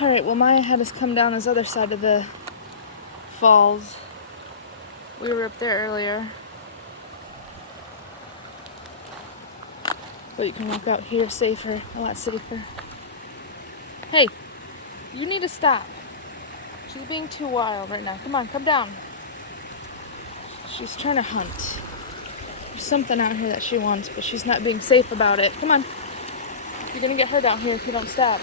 Alright, well Maya had us come down this other side of the falls. We were up there earlier. But you can walk out here safer, a lot safer. Hey, you need to stop. She's being too wild right now. Come on, come down. She's trying to hunt. There's something out here that she wants, but she's not being safe about it. Come on. You're gonna get hurt out here if you don't stop.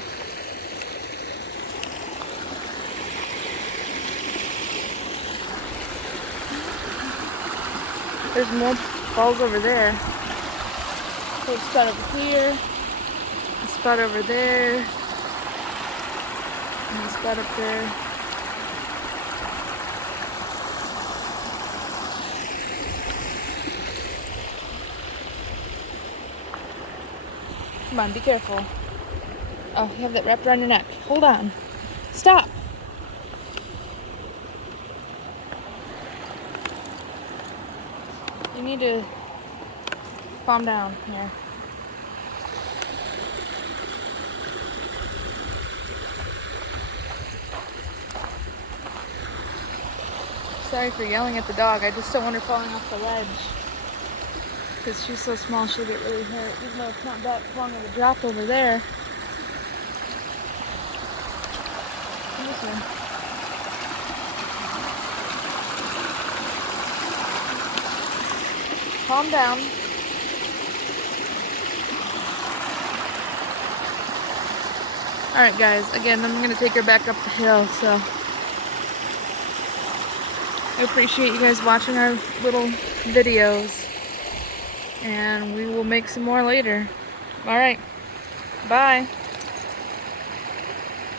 There's more falls over there. There's a spot over here, a spot over there, and a spot up there. Come on, be careful. Oh, you have that wrapped around your neck. Hold on. Stop. You need to calm down here. Sorry for yelling at the dog. I just don't want her falling off the ledge. Because she's so small, she'll get really hurt. Even though it's not that long of a drop over there. Listen. Calm down. Alright guys, again, I'm going to take her back up the hill, so I appreciate you guys watching our little videos, and we will make some more later. Alright, bye.